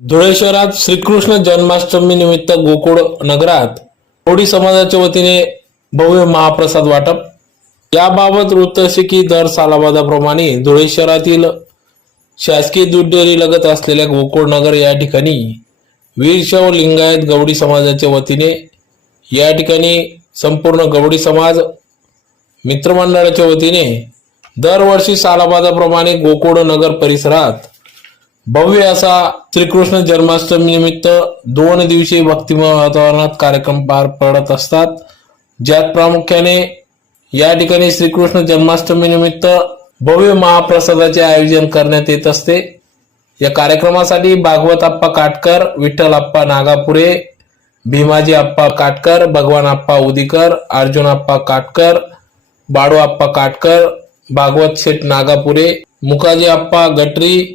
धुळे शहरात श्रीकृष्ण जन्माष्टमी निमित्त गोकुळ नगरात कोळी समाजाच्या वतीने भव्य महाप्रसाद वाटप। याबाबत वृत्त असे की दर सालाबादाप्रमाणे धुळे शहरातील शासकीय दूध डेअरी लगत असलेल्या गोकुळ नगर या ठिकाणी वीरशैव लिंगायत गवळी समाजाच्या वतीने या ठिकाणी संपूर्ण गवळी समाज मित्रमंडळाच्या वतीने दरवर्षी सालाबादाप्रमाणे गोकुळ नगर परिसरात भव्य असा श्रीकृष्ण जन्माष्टमी निमित्त 2 दिवसीय भक्तिमय वातावरणात कार्यक्रम पार पडत असतात, ज्यात प्रामुख्याने या ठिकाणी श्रीकृष्ण जन्माष्टमी निमित्त भव्य महाप्रसादाचे आयोजन करण्यात येत असते। या कार्यक्रमासाठी भागवत आप्पा काटकर, विठ्ठल आप्पा नागापुरे, भीमाजी आप्पा काटकर, भगवान आप्पा उदीकर, अर्जुन आप्पा काटकर, बाळू आप्पा काटकर, भागवत शेठ नागापुरे, मुकाजी आप्पा गटरी,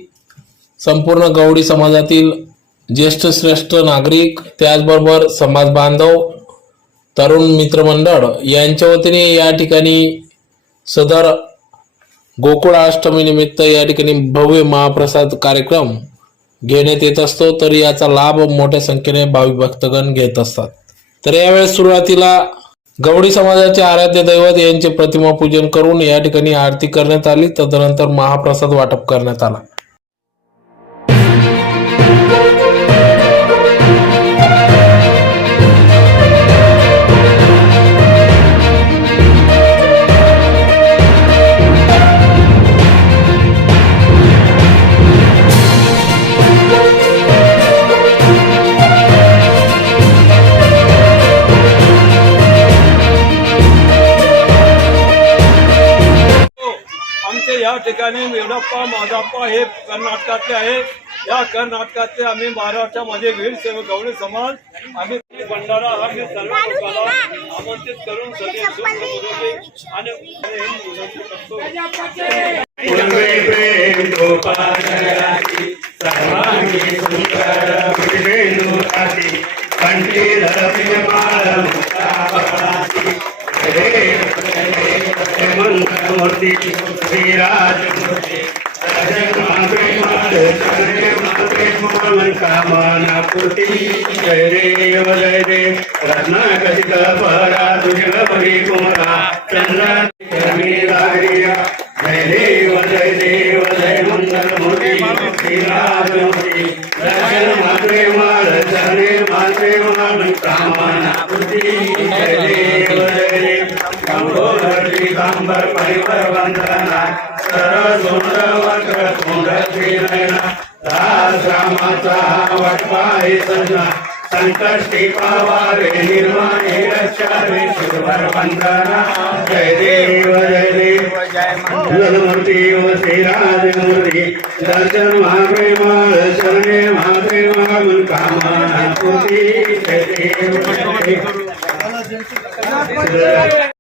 संपूर्ण गवळी समाजातील ज्येष्ठ श्रेष्ठ नागरिक, त्याचबरोबर समाज बांधव, तरुण मित्रमंडळ यांच्या वतीने या ठिकाणी सदर गोकुळ अष्टमी निमित्त या ठिकाणी भव्य महाप्रसाद कार्यक्रम घेण्यात येत असतो। तर याचा लाभ मोठ्या संख्येने भाविक भक्तगण घेत असतात। तर यावेळेस सुरुवातीला गवळी समाजाचे आराध्य दैवत यांचे प्रतिमा पूजन करून या ठिकाणी आरती करण्यात आली। तदनंतर महाप्रसाद वाटप करण्यात आला। आमचे या ठिकाणी वेडप्पा माधप्पा हे कर्नाटकातले आहे। या कर्नाटकातले आम्ही महाराष्ट्रामध्ये वीरशैव गवळी समाज आम्ही भंडारा आम्ही सर्व लोकांना आमंत्रित करून सदैव सुख समृद्धी आणि विनंती करतो। मूर्ति श्रीराज कामना पूर्ति जय देव रत्नाकटिक परा तुझ परी कुमरा चंद्र जय देव जय मंगल मूर्ति श्रीराज मूर्ति दर्शन मात्रे माल चरणे मात्रे माल कामना पूर्ति जय देव कांबर परिवर वंदना सरळ सुंदर वक्र कुंड श्रीनयना दास रामाचा वटपाय सन्ना संकष्टी पावारे निर्माणे रक्षावे सुरवर वंदना जय देव जय मंगलमूर्ति ओ श्रीराज मूर्ति दर्शन महाप्रे माल शरणे महाप्रे माल कामना पूर्ति जय देव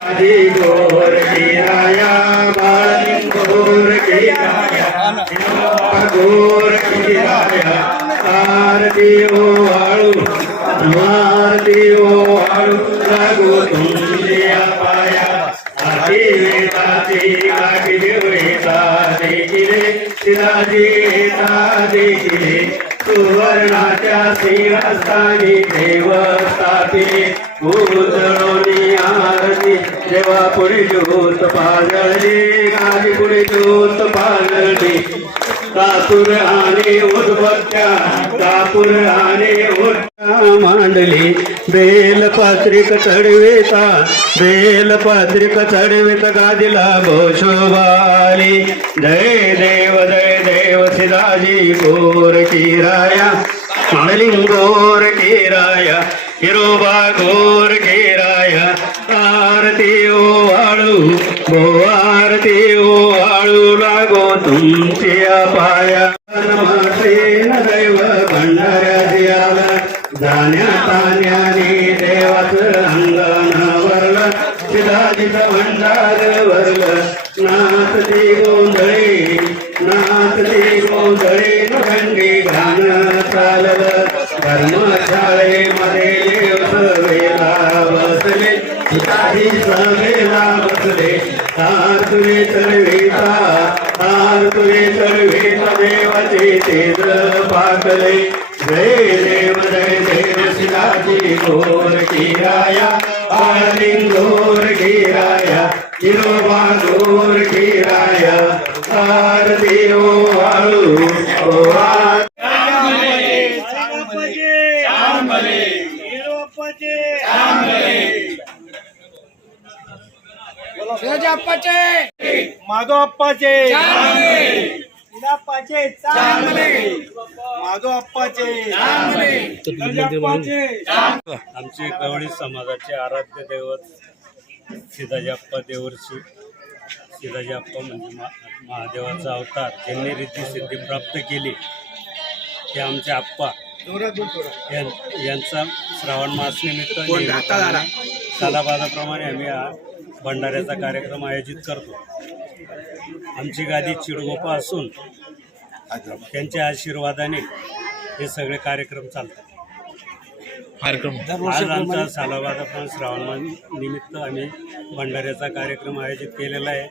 आदि गोर की राया बाली गोर की राया गोर की राया आरती ओ आळू लागो तुमच्या पाया आरती वेदाची गाठी देवता देखिले शिराजी देखिले सुवर्णाच्या सिंहासनी देव स्थापिले उतरवणी आरती देवा पुढे ज्योत पाजळली गाडी पुढे ज्योत पाजळली कापूर आणि उदबत्त्या कापूर आणि उदबत्त्या मांडली बेलपत्रिक चढविता गादीला घोषवाली जय देव शिदाजी गोर की राया मालिंग गोर की राया हिरोबा गोर की राया आरती ओ आळू लागो तुमच्या पाया दैव भंडाऱ्याची आला जाण्या ताण्याने देवाचं अंगण वरलं शिदाजीचं भंडार वरलं नाचती गोंधळे नखंडी गाणं चाललं धर्मशाळेमध्ये सभेला बसले शिदाजी सभेला बसले हार तुले चढविता देवाचे तेज पाकले जय देव शिलाजी गोर की राया बालिंगोर की राया तिरोबा गोर की राया आरती ओ वाळू ओ वाळ Madhav Apache Apache Madhav Apache आमचे गवळी समाजाचे आराध्य दैवत सिदाजी अप्पा देवर्षी सिदाजी अप्पा म्हणजे महादेवाचा अवतार ज्यांनी रिद्धी सिद्धी प्राप्त केली ते आमचे आप्पा यांचा श्रावण मास निमित्त सालाबादाप्रमाणे आम्ही हा भंडाऱ्याचा कार्यक्रम आयोजित करतो. आमची गादी चिडगोपा असून त्यांच्या आशीर्वादाने हे सगळे कार्यक्रम चालतात. आज आमचा सालाबादाप्रमाणे श्रावण निमित्त आम्ही भंडाऱ्याचा कार्यक्रम आयोजित केलेला आहे.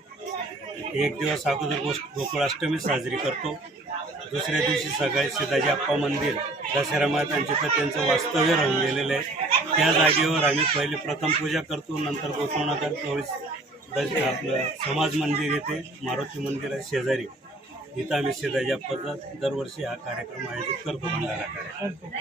एक दिवस अगोदर गोकुळाष्टमी साजरी करतो. दुसऱ्या दिवशी सकाळी सिदाजी अप्पा मंदिर दसरा मैदानाचे तर त्यांचं वास्तव्य राहून गेलेलं आहे. त्या जागेवर आम्ही पहिले प्रथम पूजा करतो. नंतर गोकुळनगर जवळ आपलं समाज मंदिर येते मारुती मंदिर आहे शेजारी, इथं आम्ही सिदाजी अप्पाचा दरवर्षी हा कार्यक्रम आयोजित करतो भंडारा कार्यक्रम.